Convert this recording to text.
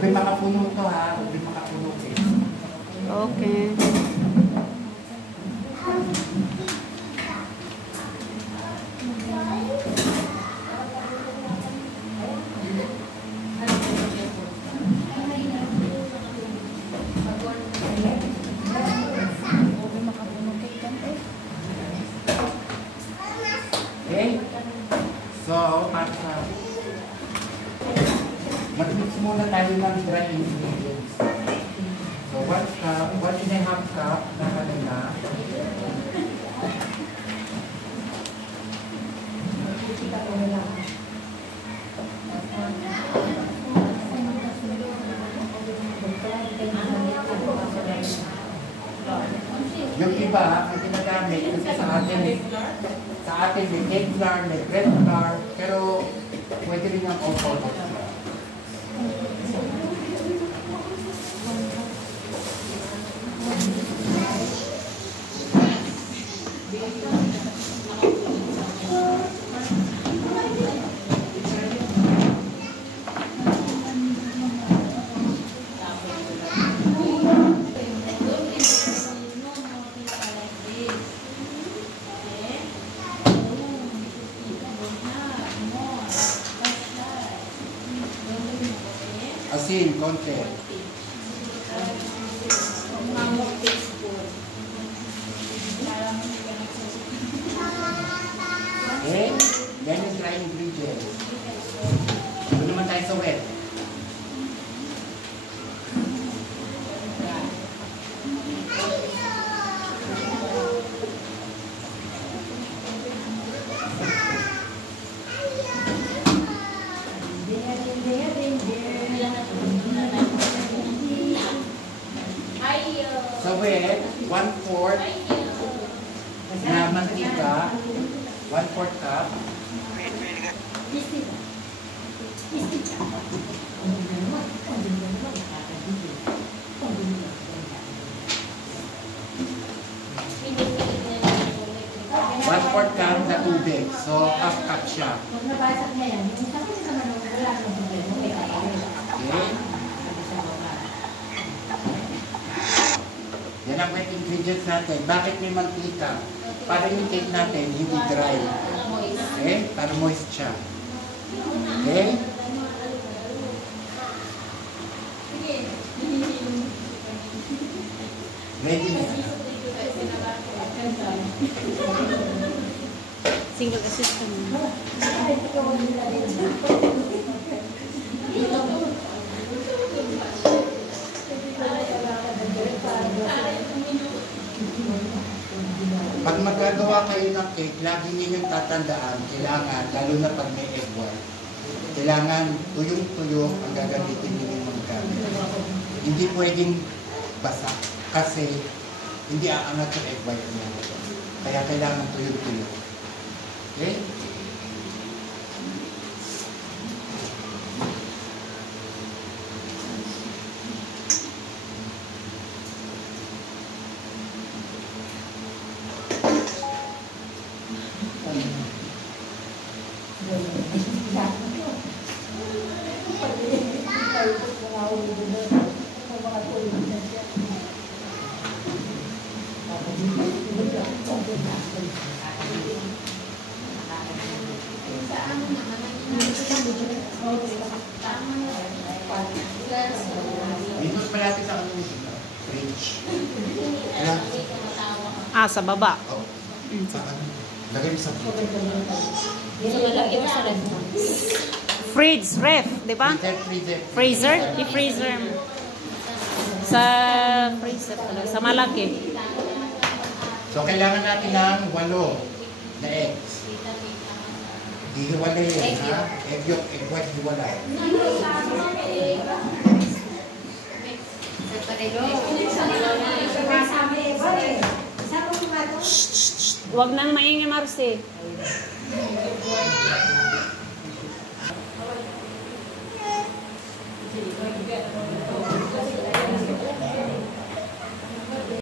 Huwag may makapuno to ha. Huwag may makapuno eh. Okay. Okay? So, mag-mix muna tayo ng dry ingredients. So, 1 cup, 1.5 cup na kanina. Yung iba, ang ginagamit kasi sa atin may cake flour, may bread flour, pero pwede rin ang all-purpose flour. Asin, konti. Okay, yan yung dry ingredients. Doon naman tayo sa wet. Sa wet, 1/4 na mantika, 1/4 cup. One-fourth cup na tubig. So, half cup siya. Okay. Yan ang wet ingredients natin. Bakit may mantika? Para yung cake natin hindi dry. Okay? Para moist siya. Okay? Ready na. Single assistant. Pag magagawa kayo ng cake, lagi ninyong tatandaan, kailangan, lalo na pag may egg white, kailangan tuyong-tuyo ang gagamitin ninyong mga gamit. Hindi pwedeng basa kasi hindi aangat yung egg white niya. Kaya kailangan tuyong-tuyo. Okay? Minus pa natin sa ano nito? Fridge. Ah, sa baba. Oh. Lagay mo sa fridge. Fridge, ref, di ba? Freezer? I-freezer mo. Sa freezer pala, sa malaki. So, kailangan natin ng 8 na eggs. Hihiwalay yun, ha? Egg yolk, egg white, hiwalay. Huwag nang maingay, Marcy.